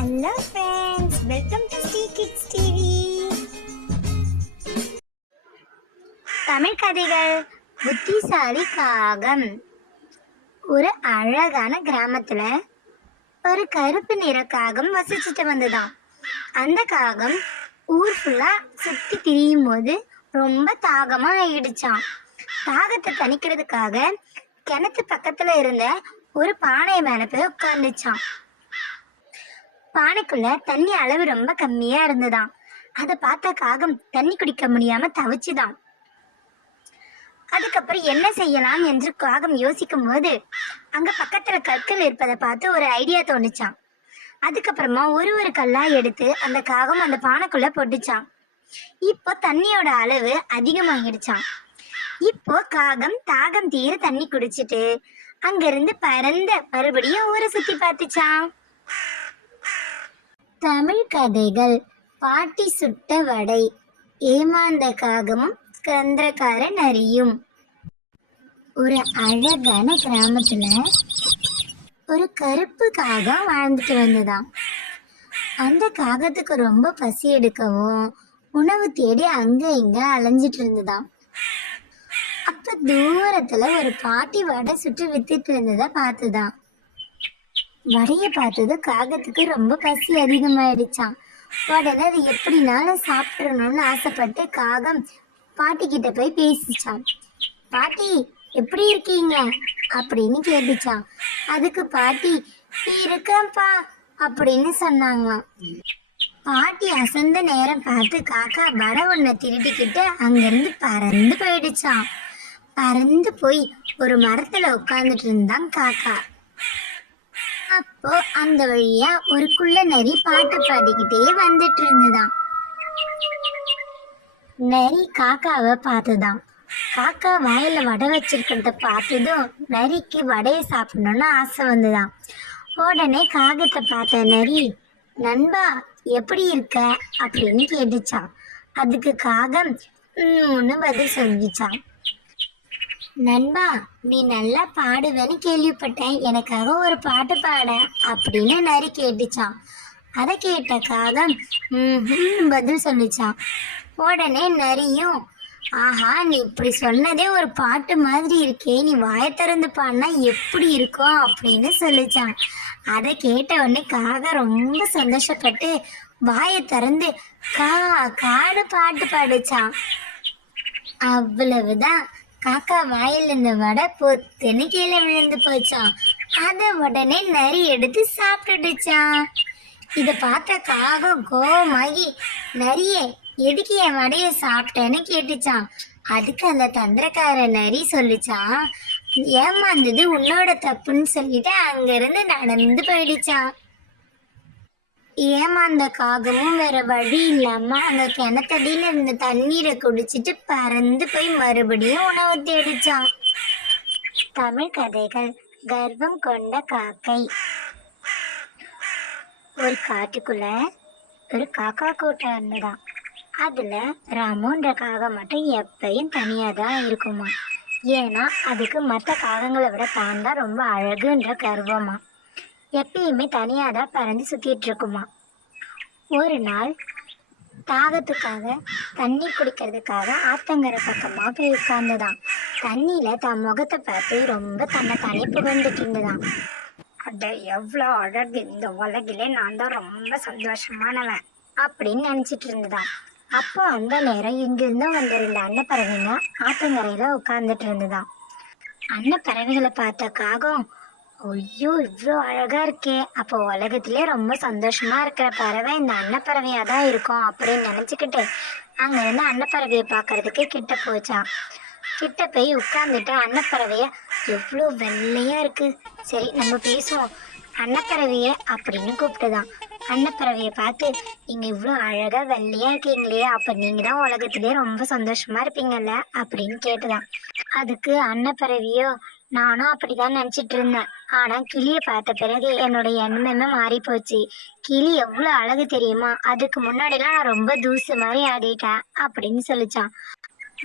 Hello friends, welcome to Sri kids TV. Tamil கதைகள். புத்திசாலி காகம். ஒரு அழகான கிராமத்துல ஒரு கருப்பு நிற காகம் வசிச்சுட்டு வந்ததாம். அந்த காகம் ஊர் ஃபுல்லா சுத்தி திரியும் போது ரொம்ப தாகமா ஆயிடுச்சான். தாகத்தை தணிக்கிறதுக்காக கிணத்து பக்கத்துல இருந்த ஒரு பானை மேல போய் உட்கார்ந்துச்சான். பானைக்குள்ள தண்ணி அளவு ரொம்ப கம்மியா இருந்ததாம். அதை பார்த்த காகம் தண்ணி குடிக்க முடியாம தவிச்சுதான். அதுக்கப்புறம் என்ன செய்யலாம் என்று காகம் யோசிக்கும் போது அங்க பக்கத்துல கற்கள் இருப்பதை பார்த்து ஒரு ஐடியா தோணுச்சான். அதுக்கப்புறமா ஒரு கல்லா எடுத்து அந்த காகம் அந்த பானைக்குள்ள போட்டுச்சான். இப்போ தண்ணியோட அளவு அதிகமாகிடுச்சான். இப்போ காகம் தாகம் தீர தண்ணி குடிச்சிட்டு அங்கிருந்து பறந்த மறுபடியும் ஊரை சுத்தி பார்த்துச்சான். தமிழ் கதைகள். பாட்டி சுட்ட வடை. ஏமாந்த காகமும் கந்திரக்கார நரியும். ஒரு அழகான கிராமத்துல ஒரு கருப்பு காகம் வாழ்ந்துட்டு வந்ததாம். அந்த காகத்துக்கு ரொம்ப பசி எடுக்கவும் உணவு தேடி அங்க இங்க அலைஞ்சிட்டு இருந்ததாம். அப்ப தூரத்துல ஒரு பாட்டி வடை சுட்டு வித்துட்டு இருந்ததை பார்த்துதான். வடைய பார்த்தது காகத்துக்கு ரொம்ப பசி அதிகமாயிடுச்சான். உடனே அது எப்படினாலும் சாப்பிடணும்னு ஆசைப்பட்டு காகம் பாட்டி கிட்ட போய் பேசிச்சான். பாட்டி எப்படி இருக்கீங்க அப்படின்னு கேட்டுச்சான். அதுக்கு பாட்டி இருக்கேன்ப்பா அப்படின்னு சொன்னாங்களாம். பாட்டி அசந்த நேரம் பார்த்து காக்கா வடை ஒன்ன திருட்டிக்கிட்டு அங்கிருந்து பறந்து போயிடுச்சான். பறந்து போய் ஒரு மரத்துல உட்கார்ந்துட்டு இருந்தான் காக்கா. அப்போ அந்த வழியா ஒரு குள்ள நரி பாட்டு பாடிக்கிட்டே வந்துட்டு இருந்ததாம். நரி காக்காவை பார்த்துதான். காக்கா வாயில வடை வச்சிருக்கிறத பார்த்ததும் நரிக்கு வடையை சாப்பிடணும்னு ஆசை வந்துதான். உடனே காகத்தை பார்த்த நரி, நண்பா எப்படி இருக்க அப்படின்னு கேட்டுச்சான். அதுக்கு காகம் ஒன்னு பதில் சொல்லிச்சான். நண்பா, நீ நல்லா பாடுவேன்னு கேள்விப்பட்டேன், எனக்காக ஒரு பாட்டு பாட அப்படின்னு நரி கேட்டுச்சான். அதை கேட்ட காகம் பதில் சொல்லிச்சான். உடனே நரியும், ஆஹா, நீ இப்படி சொன்னதே ஒரு பாட்டு மாதிரி இருக்கே, நீ வாயை திறந்து பாடினா எப்படி இருக்கும் அப்படின்னு சொல்லிச்சான். அதை கேட்ட உடனே காகம் ரொம்ப சந்தோஷப்பட்டு வாயை திறந்து காடு பாட்டு பாடிச்சான். அவ்வளவுதான், காக்கா வாயில் இந்த வடை பொத்துன்னு கீழே விழுந்து போச்சான். அத உடனே நரி எடுத்து சாப்பிட்டுடுச்சான். இத பார்த்த காகம் கோவமாகி, நரியே எதுக்கு என் வடைய சாப்பிட்டேன்னு கேட்டுச்சான். அதுக்கு அந்த தந்திரக்கார நரி சொல்லிச்சான், ஏமாந்தது உன்னோட தப்புன்னு சொல்லிட்டு அங்கிருந்து நடந்து போயிடுச்சான். ஏமாந்த காகமும் வேற வழி இல்லாம அங்க கிணத்தடியில இருந்த தண்ணீரை குடிச்சிட்டு பறந்து போய் மறுபடியும் உணவு தேடிச்சான். தமிழ் கதைகள். கர்வம் கொண்ட காக்கை. ஒரு காட்டுக்குள்ள ஒரு காக்கா கூட்டம் இருந்ததாம். அதுல ராமுன்ற காகம் மட்டும் எப்பயும் தனியாதான் இருக்குமா. ஏன்னா அதுக்கு மற்ற காகங்களை விட தான் தான் ரொம்ப அழகுன்ற கர்வமா. எப்பயுமே தனியாதான் பறந்து சுத்திட்டு இருக்குமா. ஒரு நாள் தாகத்துக்காக தண்ணி குடிக்கிறதுக்காக ஆத்தங்கரை பக்கமா போய் உட்கார்ந்துதான். தண்ணியில தன் முகத்தை பார்த்து ரொம்ப தன்னை தனி புகழ்ந்துட்டு இருந்ததான். அட எவ்வளோ அழகு, இந்த உலகிலே நான் தான் ரொம்ப சந்தோஷமானவன் அப்படின்னு நினைச்சிட்டு இருந்ததான். அப்போ அந்த நேரம் இங்கிருந்தும் வந்திருந்த அன்னப்பறவைங்க ஆத்தங்கரையில உட்கார்ந்துட்டு இருந்ததான். அன்னப்பறவைகளை பார்த்த காகம், ஐயோ இவ்வளோ அழகா இருக்கே, அப்போ உலகத்திலே ரொம்ப சந்தோஷமா இருக்கிற பறவை இந்த அன்னப்பறவையா தான் இருக்கும் அப்படின்னு நினைச்சுக்கிட்டு அங்க இருந்து அன்னப்பறவையை பார்க்கறதுக்கு கிட்ட போச்சான். கிட்ட போய் உட்கார்ந்துட்டு அன்னப்பறவைய, எவ்வளோ வெள்ளையா இருக்கு, சரி நம்ம பேசுவோம் அன்னப்பறவைய அப்படின்னு கூப்பிட்டுதான். அன்னப்பறவையை பார்த்து, நீங்க இவ்வளோ அழகா வெள்ளையா இருக்கீங்களே, அப்ப நீங்க தான் உலகத்திலே ரொம்ப சந்தோஷமா இருப்பீங்கல்ல அப்படின்னு கேட்டுதான். அதுக்கு அன்னப்பறவையோ, நானும் அப்படிதான் நினைச்சிட்டு இருந்தேன், ஆனா கிளியை பார்த்த பிறகு என்னுடைய எண்ணமே மாறி போச்சு. கிளி எவ்வளவு அழகு தெரியுமா, அதுக்கு முன்னாடிலாம் நான் ரொம்ப தூசு மாதிரி ஆடிட்டேன் அப்படின்னு சொல்லிச்சான்.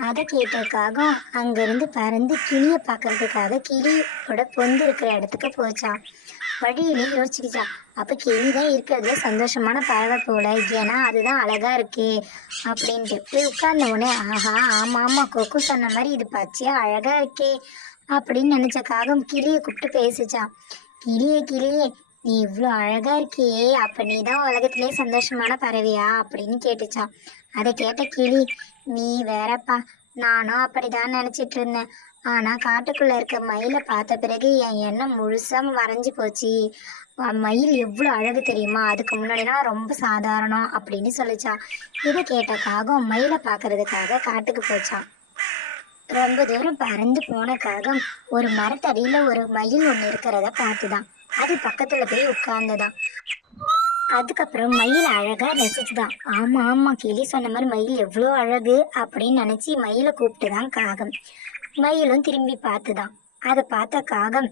அதை கேட்டதுக்காக அங்கிருந்து பறந்து கிளியை பார்க்கறதுக்காக கிளியோட பொந்து இருக்கிற இடத்துக்கு போச்சான். வழியிலே யோசிச்சுக்கிச்சான். அப்ப கிளிதான் இருக்கிறதுல சந்தோஷமான பறவை போல, ஏன்னா அதுதான் அழகா இருக்கே அப்படின்ட்டு போய் உட்கார்ந்த உடனே, ஆஹா ஆமா ஆமா கொக்கு சொன்ன மாதிரி இது பச்சையா அழகா இருக்கே அப்படின்னு நினைச்ச காகம் கிளியை கூப்பிட்டு பேசிச்சான். கிளியே கிளியே, நீ இவ்வளோ அழகா இருக்கியே, அப்ப நீதான் உலகத்திலே சந்தோஷமான பறவையா அப்படின்னு கேட்டுச்சான். அதை கேட்ட கிளி, நீ வேறப்பா, நானும் அப்படிதான் நினைச்சிட்டு இருந்தேன். ஆனா காட்டுக்குள்ள இருக்க மயிலை பார்த்த பிறகு என் எண்ணம் முழுசா மறைஞ்சு போச்சு. மயில் எவ்வளோ அழகு தெரியுமா, அதுக்கு முன்னாடிலாம் ரொம்ப சாதாரணம் அப்படின்னு சொல்லிச்சான். இதை கேட்ட காகம் மயிலை பார்க்கறதுக்காக காட்டுக்கு போச்சான். ரொம்ப தூரம் பறந்து போன காகம் ஒரு மரத்தடியில ஒரு மயில் ஒண்ணு இருக்கிறத பார்த்துதான். அது பக்கத்துல போய் உட்கார்ந்துதான். அதுக்கப்புறம் மயில் அழகா ரசிச்சுதான். ஆமா ஆமா கிளி சொன்ன மாதிரி மயில் எவ்வளோ அழகு அப்படின்னு நினைச்சு மயிலை கூப்பிட்டுதான் காகம். மயிலும் திரும்பி பார்த்துதான். அதை பார்த்த காகம்,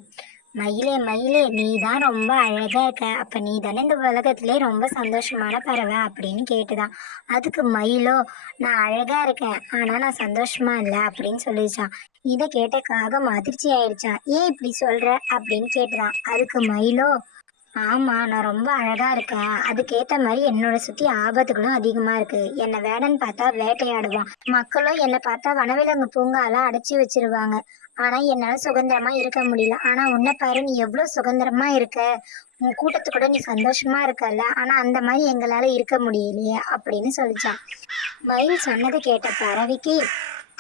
மயிலே மயிலே, நீ தான் ரொம்ப அழகா இருக்க, அப்ப நீ தானே இந்த உலகத்திலே ரொம்ப சந்தோஷமான பறவை அப்படின்னு கேட்டுதான். அதுக்கு மயிலோ, நான் அழகா இருக்கேன் ஆனா நான் சந்தோஷமா இல்லை அப்படின்னு சொல்லிச்சான். இதை கேட்ட காகம் அதிர்ச்சி ஆயிடுச்சான். ஏன் இப்படி சொல்ற அப்படின்னு கேட்டுதான். அதுக்கு மயிலோ, ஆமா நான் ரொம்ப அழகா இருக்கேன், அதுக்கேத்த மாதிரி என்னோட சுத்தி ஆபத்துகளும் அதிகமா இருக்கு. என்னை வேடன்னு பார்த்தா வேட்டையாடுவான், மக்களும் என்னை பார்த்தா வனவிலங்கு பூங்காலாம் அடைச்சி வச்சிருவாங்க. ஆனா என்னால சுதந்திரமா இருக்க முடியல. ஆனா உன்னை பாரு, நீ எவ்வளவு சுதந்திரமா இருக்க, உன் கூட்டத்து கூட நீ சந்தோஷமா இருக்கல, ஆனா அந்த மாதிரி எங்களால இருக்க முடியலையே அப்படின்னு சொல்லிச்சான். மயில் சொன்னதை கேட்ட பறவைக்கு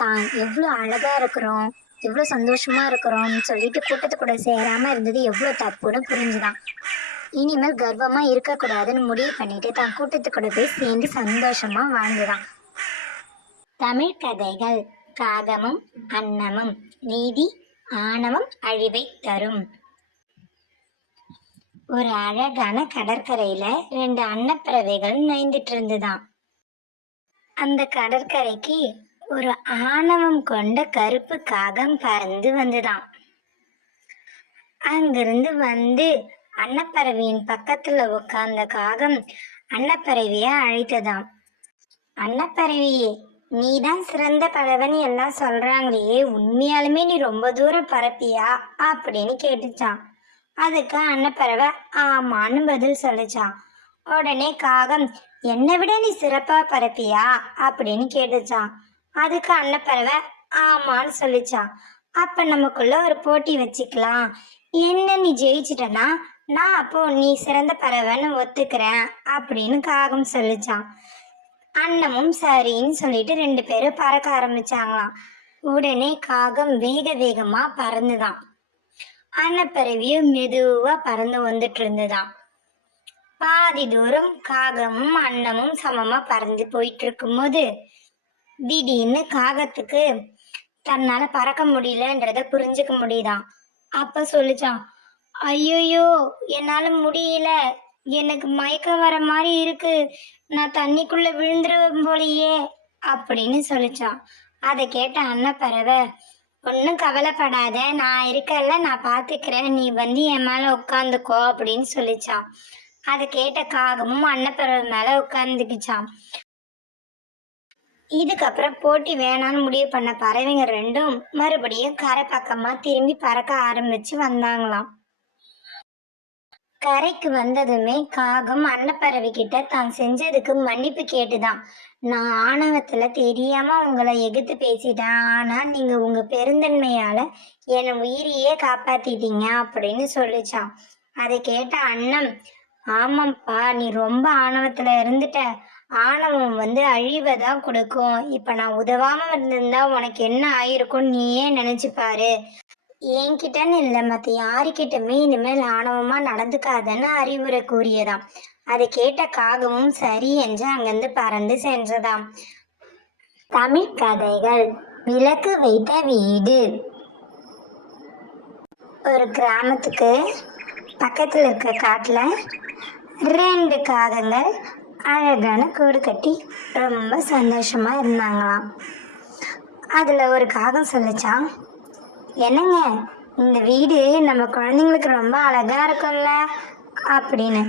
தான் எவ்வளவு அழகா இருக்கிறோம், எவ்வளவு சந்தோஷமா இருக்கிறோம்னு சொல்லிட்டு கூட்டத்து கூட சேராம இருந்தது எவ்வளவு தப்புன்னு புரிஞ்சுதான். இனிமேல் கர்வமா இருக்கக்கூடாதுன்னு முடிவு பண்ணிட்டு தான் கூட்டத்து கூட போய் சேர்ந்து சந்தோஷமா வாழ்ந்துதான். தமிழ் கதைகள். காகமும் அன்னமும். நீதி, ஆணவம் அழிவை தரும். ஒரு அழகான கடற்கரையில 2 அன்னப்பறவைகள் நைந்துட்டு இருந்துதான். அந்த கடற்கரைக்கு ஒரு ஆணவம் கொண்ட கருப்பு காகம் பறந்து வந்துதான். அங்கிருந்து வந்து அன்னப்பறவையின் பக்கத்துல உட்கார்ந்த காகம் அன்னப்பறவைய அழைத்ததாம். அன்னப்பறவையே, நீதான் சிறந்த பறவைன்னு எல்லாம் சொல்றாங்களே, உண்மையாலுமே நீ ரொம்ப தூரம் பறப்பியா அப்படின்னு கேட்டுச்சான். அதுக்கு அன்னப்பறவை ஆமான்னு பதில் சொல்லிச்சான். உடனே காகம், என்னை விட நீ சிறப்பா பறப்பியா அப்படின்னு கேட்டுச்சான். அதுக்கு அன்னப்பறவை ஆமான்னு சொல்லிச்சான். அப்ப நமக்குள்ள ஒரு போட்டி வச்சுக்கலாம், என்ன நீ ஜெயிச்சிட்டனா நான் அப்போ நீ சிறந்த பறவைன்னு ஒத்துக்கிறேன் அப்படின்னு காகம் சொல்லிச்சான். அன்னமும் சரின்னு சொல்லிட்டு 2 பேரும் பறக்க ஆரம்பிச்சாங்களாம். உடனே காகம் வேக வேகமா பறந்துதான். அன்னப்பறவையும் மெதுவா பறந்து வந்துட்டு இருந்துதான். பாதி தூரம் காகமும் அன்னமும் சமமா பறந்து போயிட்டு இருக்கும் போது திடீர்னு காகத்துக்கு தன்னால பறக்க முடியலன்றத புரிஞ்சுக்க முடியுதான். அப்ப சொல்லிச்சான், ஐயோயோ என்னால முடியல, எனக்கு மயக்கம் வர மாதிரி இருக்கு, நான் தண்ணிக்குள்ள விழுந்துருவேன் போலையே அப்படின்னு சொல்லிச்சான். அதை கேட்ட அன்னப்பறவை, ஒன்றும் கவலைப்படாத, நான் இருக்கல, நான் பார்த்துக்கிறேன், நீ வந்து என் மேல உட்காந்துக்கோ அப்படின்னு சொல்லிச்சான். அதை கேட்ட காகமும் அன்னப்பறவை மேல உட்காந்துக்குச்சான். இதுக்கப்புறம் போட்டி வேணான்னு முடிவு பண்ண பறவைங்க 2ம் மறுபடியும் கரை பக்கமா திரும்பி பறக்க ஆரம்பிச்சு வந்தாங்களாம். கரைக்கு வந்ததுமே காகம் அன்னப்பறவை கிட்ட தான் செஞ்சதுக்கு மன்னிப்பு கேட்டுதான். நான் ஆணவத்துல தெரியாம உங்களை எதிர்த்து பேசிட்டேன், ஆனா நீங்க உங்க பெருந்தன்மையால என் உயிரையே காப்பாத்திட்டீங்க அப்படின்னு சொல்லிச்சான். அதை கேட்ட அன்னம், ஆமாப்பா நீ ரொம்ப ஆணவத்துல இருந்துட்ட, ஆணவம் வந்து அழிவைதான் கொடுக்கும், இப்ப நான் உதவாம இருந்திருந்தா உனக்கு என்ன ஆயிருக்கும் நீயே நினைச்சு பாரு, என்கிட்டன்னு இல்லை மற்ற யாருக்கிட்டமே இனிமேல் ஆணவமா நடந்துக்காதன்னு அறிவுரை கூறியதாம். அதை கேட்ட காகமும் சரி என்று அங்கிருந்து பறந்து சென்றதாம். தமிழ் கதைகள். விளக்கு வைத்த வீடு. ஒரு கிராமத்துக்கு பக்கத்துல இருக்க காட்டுல 2 காகங்கள் அழகான கூடு கட்டி ரொம்ப சந்தோஷமா இருந்தாங்களாம். அதுல ஒரு காகம் சொல்லிச்சான், என்னங்க இந்த வீடு நம்ம குழந்தைங்களுக்கு ரொம்ப அழகா இருக்கும்ல அப்படின்னு.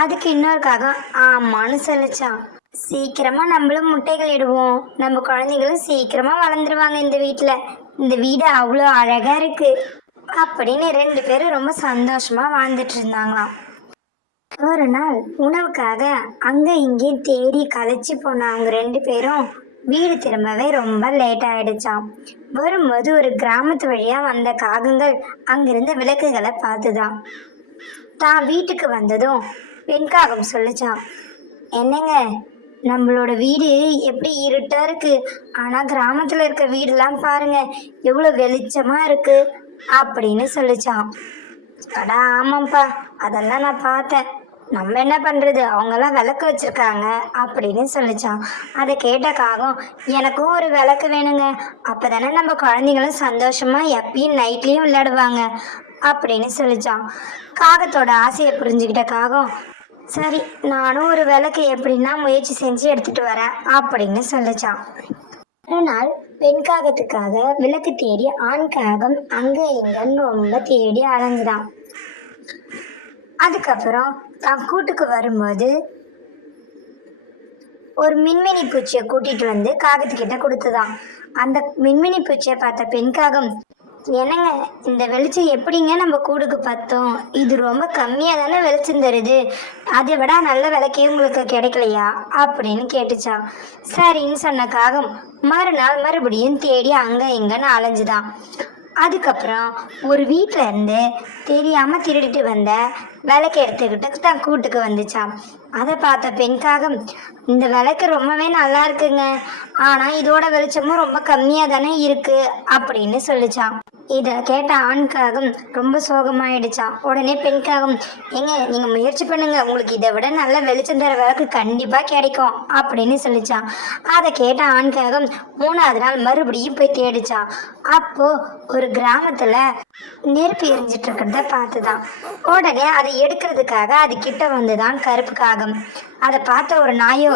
அதுக்கு இன்னொரு காகம் ஆமான்னு சொல்லிச்சான். சீக்கிரமா நம்மளும் முட்டைகள் இடுவோம், நம்ம குழந்தைகளும் சீக்கிரமா வளர்ந்துருவாங்க இந்த வீட்டுல, இந்த வீடு அவ்வளோ அழகா இருக்கு அப்படின்னு 2 பேரும் ரொம்ப சந்தோஷமா வாழ்ந்துட்டு இருந்தாங்களாம். ஒரு நாள் உணவுக்காக அங்க இங்கேயும் தேடி களைச்சு போன அவங்க 2 பேரும் வீடு திரும்பவே ரொம்ப லேட் ஆயிடுச்சாம். வரும்போது ஒரு கிராமத்து வழியா வந்த காகங்கள் அங்கிருந்த விளக்குகளை பார்த்துதான். தான் வீட்டுக்கு வந்ததும் பெண் காகம் சொல்லிச்சான், என்னங்க, நம்மளோட வீடு எப்படி இருட்டா இருக்கு, ஆனா கிராமத்துல இருக்க வீடுலாம் பாருங்க எவ்வளவு வெளிச்சமா இருக்கு அப்படின்னு சொல்லிச்சான். அடா ஆமாப்பா, அதெல்லாம் நான் பார்த்தேன், நம்ம என்ன பண்றது, அவங்கெல்லாம் விளக்கு வச்சிருக்காங்க அப்படின்னு சொல்லிச்சான். அதை கேட்ட காகம், எனக்கும் ஒரு விளக்கு வேணுங்க, அப்பதானே நம்ம குழந்தைங்களும் சந்தோஷமா எப்பயும் நைட்லயும் விளையாடுவாங்க அப்படின்னு சொல்லிச்சான். காகத்தோட ஆசையை புரிஞ்சுக்கிட்ட காகம், சரி நானும் ஒரு விளக்கு எப்படின்னா முயற்சி செஞ்சு எடுத்துட்டு வரேன் அப்படின்னு சொல்லிச்சான். ஒரு நாள் பெண் காகத்துக்காக விளக்கு தேடி ஆண் காகம் அங்க இங்கன்னு ரொம்ப தேடி அலைஞ்சுதான். அதுக்கப்புறம் தான் கூட்டுக்கு வரும்போது ஒரு மின்மினி பூச்சியை கூட்டிட்டு வந்து காகத்துக்கிட்ட கொடுத்துதான். அந்த மின்மினி பூச்சியை பார்த்த பெண் காகம், என்னங்க, இந்த வெளிச்சம் எப்படிங்க நம்ம கூடுக்கு பார்த்தோம், இது ரொம்ப கம்மியாக தானே வெளிச்சம் தருது, அதை விட நல்ல விளக்கே உங்களுக்கு கிடைக்கலையா அப்படின்னு கேட்டுச்சான். சரின்னு சொன்ன காகம் மறுநாள் மறுபடியும் தேடி அங்கே இங்கன்னு அலைஞ்சுதான். அதுக்கப்புறம் ஒரு வீட்டில் இருந்து தெரியாமல் திருடிட்டு வந்த விளக்கு எடுத்துக்கிட்டு தான் கூட்டுக்கு வந்துச்சான். அதை பார்த்த பெண் காகம், இந்த விளக்கு ரொம்பவே நல்லா இருக்குங்க, ஆனால் இதோட வெளிச்சமும் ரொம்ப கம்மியாக தானே இருக்கு அப்படின்னு சொல்லிச்சான். இதை கேட்ட ஆண் காகம் ரொம்ப சோகமாயிடுச்சான். உடனே பெண் காகம், ஏங்க நீங்கள் முயற்சி பண்ணுங்க, உங்களுக்கு இதை விட நல்ல வெளிச்சம் தர விளக்கு கண்டிப்பாக கிடைக்கும் அப்படின்னு சொல்லிச்சான். அதை கேட்ட ஆண் காகம் 3வது நாள் மறுபடியும் போய் தேடிச்சான். அப்போ ஒரு கிராமத்துல நெருப்பு எரிஞ்சிட்டு இருக்கிறத பார்த்துதான். உடனே அதை எடுக்கிறதுக்காக அது கிட்ட வந்துதான் கருப்பு காகம். அதை பார்த்த ஒரு நாயோ,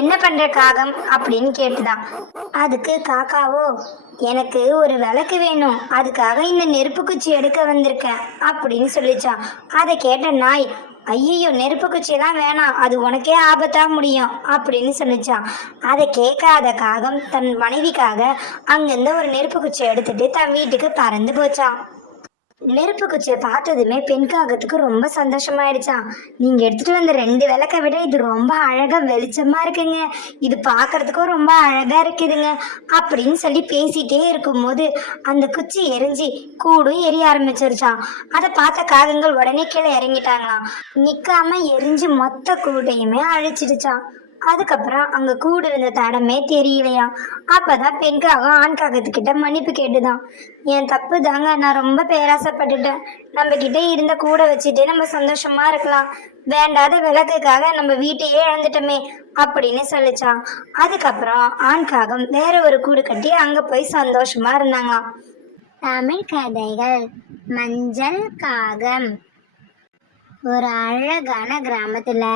என்ன பண்ற காகம் அப்படின்னு கேட்டுதான். அதுக்கு காக்காவோ, எனக்கு ஒரு விளக்கு வேணும், அதுக்காக இந்த நெருப்பு குச்சி எடுக்க வந்திருக்கேன் அப்படின்னு சொல்லிச்சான். அதை கேட்ட நாய், ஐயோ நெருப்பு குச்சியெல்லாம் வேணாம், அது உனக்கே ஆபத்தா முடியும் அப்படின்னு சொல்லிச்சான். அதை கேட்காத காகம் தன் மனைவிக்காக அங்கிருந்து ஒரு நெருப்பு குச்சியை எடுத்துட்டு தன் வீட்டுக்கு பறந்து போச்சான். நெருப்பு குச்சியை பார்த்ததுமே பெண் காகத்துக்கு ரொம்ப சந்தோஷமாயிடுச்சான். நீங்க எடுத்துட்டு வந்த 2 விளக்கை விட இது ரொம்ப அழகா வெளிச்சமா இருக்குங்க, இது பார்க்கறதுக்கும் ரொம்ப அழகா இருக்குதுங்க அப்படின்னு சொல்லி பேசிட்டே இருக்கும்போது அந்த குச்சி எரிஞ்சு கூடும் எரிய ஆரம்பிச்சிருச்சான். அதை பார்த்த காகங்கள் உடனே கீழே இறங்கிட்டாங்களாம். நிக்காம எரிஞ்சு மொத்த கூட்டையுமே அழிச்சிடுச்சான். அதுக்கப்புறம் அங்க கூடு இருந்த தடமே தெரியலையா. அப்பதான் பெண் காகம் ஆண் காகத்துக்கிட்ட மன்னிப்பு கேட்டுதான், என் தப்பு தாங்க, நான் ரொம்ப பேராசைப்பட்டுட்டேன், நம்ம கிட்ட இருந்த கூடை வச்சுட்டு நம்ம சந்தோஷமா இருக்கலாம், வேண்டாத விளக்குக்காக நம்ம வீட்டையே இழந்துட்டோமே அப்படின்னு சொல்லிச்சான். அதுக்கப்புறம் ஆண் காகம் வேற ஒரு கூடு கட்டி அங்க போய் சந்தோஷமா இருந்தாங்களாம். தமிழ் கதைகள். மஞ்சள் காகம். ஒரு அழகான கிராமத்துல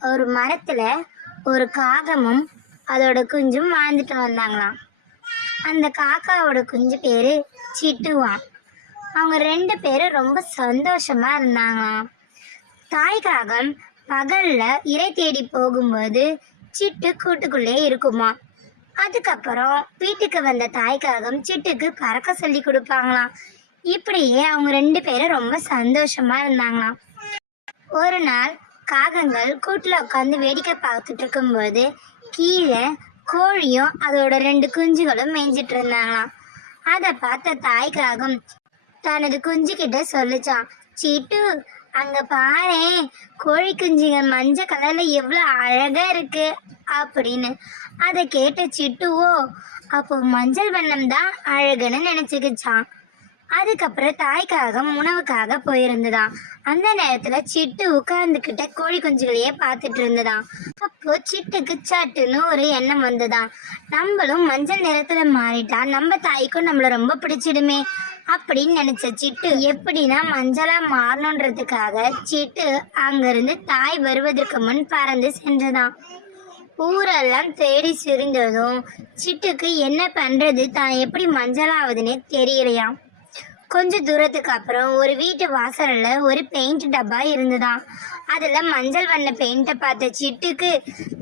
ஒரு மரத்துல ஒரு காகமும் அதோட குஞ்சும் வாழ்ந்துட்டு வந்தாங்களாம். அந்த காக்காவோட குஞ்சு பேரு சிட்டுவான். அவங்க 2 பேரும் ரொம்ப சந்தோஷமா இருந்தாங்களாம். தாய் காகம் பகல்ல இரை தேடி போகும்போது சிட்டு கூட்டுக்குள்ளே இருக்குமா. அதுக்கப்புறம் வீட்டுக்கு வந்த தாய் காகம் சிட்டுக்கு பறக்க சொல்லி கொடுப்பாங்களாம். இப்படியே அவங்க 2 பேரும் ரொம்ப சந்தோஷமா இருந்தாங்களாம். ஒரு நாள் காகங்கள் கூட்டில் உட்காந்து வேடிக்கை பார்த்துட்டு இருக்கும்போது கீழே கோழியும் அதோட 2 குஞ்சுகளும் மேய்ஞ்சிட்டு இருந்தாங்களாம். அதை பார்த்த தாய் காகம் தனது குஞ்சு கிட்ட சொல்லிச்சான், சீட்டு அங்க பாரு, கோழி குஞ்சுகள் மஞ்சள் கலர்ல எவ்வளவு அழகா இருக்கு அப்படின்னு. அதை கேட்ட சிட்டுவோ அப்போ மஞ்சள் வண்ணம் தான் அழகுன்னு நினைச்சுக்கிச்சான். அதுக்கப்புறம் தாய்க்காகம் உணவுக்காக போயிருந்ததாம். அந்த நேரத்துல சிட்டு உட்கார்ந்துகிட்ட கோழி குஞ்சுகளையே பார்த்துட்டு இருந்ததாம். அப்போ சிட்டுக்கு சட்டுன்னு ஒரு எண்ணம் வந்ததாம், நம்மளும் மஞ்சள் நிறத்துல மாறிட்டா நம்ம தாய்க்கும் நம்மள ரொம்ப பிடிச்சிடுமே அப்படின்னு நினைச்ச சிட்டு எப்படின்னா மஞ்சளா மாறணுன்றதுக்காக சிட்டு அங்கிருந்து தாய் வருவதற்கு முன் பறந்து சென்றதாம். ஊரெல்லாம் தேடி சுரிந்ததும் சிட்டுக்கு என்ன பண்றது, தான் எப்படி மஞ்சளாவதுன்னே தெரியலையாம். கொஞ்ச தூரத்துக்கு அப்புறம் ஒரு வீட்டு வாசல்ல ஒரு பெயிண்ட் டப்பா இருந்ததாம். அதுல மஞ்சள் வண்ண பெயிண்ட பார்த்த சிட்டுக்கு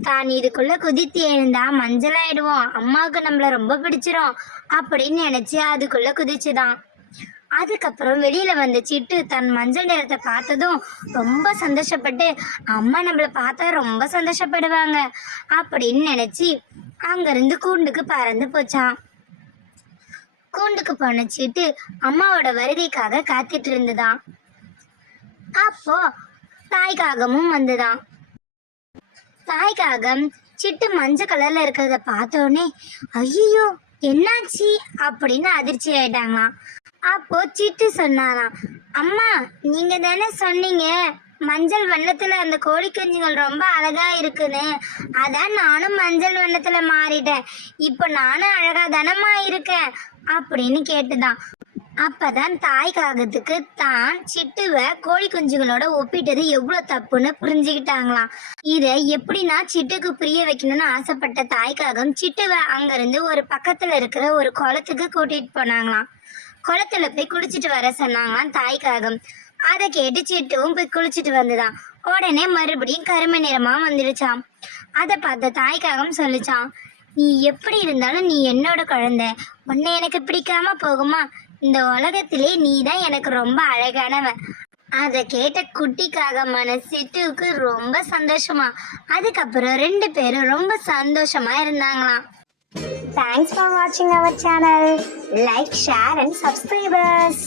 தான் இதுக்குள்ள குதித்து எழுந்தா மஞ்சள் ஆயிடுவோம், அம்மாவுக்கு நம்மள ரொம்ப பிடிச்சிரும் அப்படின்னு நினைச்சு அதுக்குள்ள குதிச்சுதான். அதுக்கப்புறம் வெளியில வந்த சிட்டு தன் மஞ்சள் நிறத்தை பார்த்ததும் ரொம்ப சந்தோஷப்பட்டு அம்மா நம்மளை பார்த்தா ரொம்ப சந்தோஷப்படுவாங்க அப்படின்னு நினைச்சு அங்கிருந்து கூண்டுக்கு பறந்து போச்சான். கூண்டுக்கு போன சிட்டு அம்மாவோட வருகைக்காக காத்துட்டு இருந்துதான். அப்போ தாய்க்காகமும் வந்துதான். தாய்க்காகம் சிட்டு மஞ்சள் கலர்ல இருக்கிறத பார்த்தோன்னே ஐயோ என்னாச்சு அப்படின்னு அதிர்ச்சி ஆயிட்டாங்களாம். அப்போ சிட்டு சொன்னாராம், அம்மா நீங்க தானே சொன்னீங்க மஞ்சள் வண்ணத்துல அந்த கோழி குஞ்சுகள் ரொம்ப அழகா இருக்குன்னு, அதான் நானும் மஞ்சள் வண்ணத்துல மாறிட்டேன், இப்போ நானும் அழகா தானம்மா இருக்கேன் அப்படின்னு கேட்டுதான். அப்பதான் தாய் காகத்துக்கு தான் சிட்டுவை கோழி குஞ்சுகளோட ஒப்பிட்டது எவ்வளவு தப்புன்னு புரிஞ்சுக்கிட்டாங்களாம். இதை எப்படின்னா சிட்டுக்கு புரிய வைக்கணும்னு ஆசைப்பட்ட தாய் காகம் சிட்டுவை அங்கிருந்து ஒரு பக்கத்துல இருக்கிற ஒரு குளத்துக்கு கூட்டிட்டு போனாங்களாம். குளத்துல போய் குளிச்சுட்டு வர சொன்னாங்களாம் தாய் காகம். அதை கேட்டு சிட்டுவும் போய் குளிச்சுட்டு வந்துதான். உடனே மறுபடியும் கருமை நிறமா வந்துடுச்சாம். அதை பார்த்த தாய் காகம் சொல்லிச்சான், நீ எப்படி இருந்தாலும் நீ என்னோட குழந்தை, உன்னை எனக்கு பிடிக்காம போகுமா? இந்த உலகத்திலே நீ தான் எனக்கு ரொம்ப அழகானவன். அதை கேட்ட குட்டிக்காகமான சிட்டுவுக்கு ரொம்ப சந்தோஷமா. அதுக்கப்புறம் 2 பேரும் ரொம்ப சந்தோஷமா இருந்தாங்களாம். Thanks for watching our channel. Like, share and subscribe us.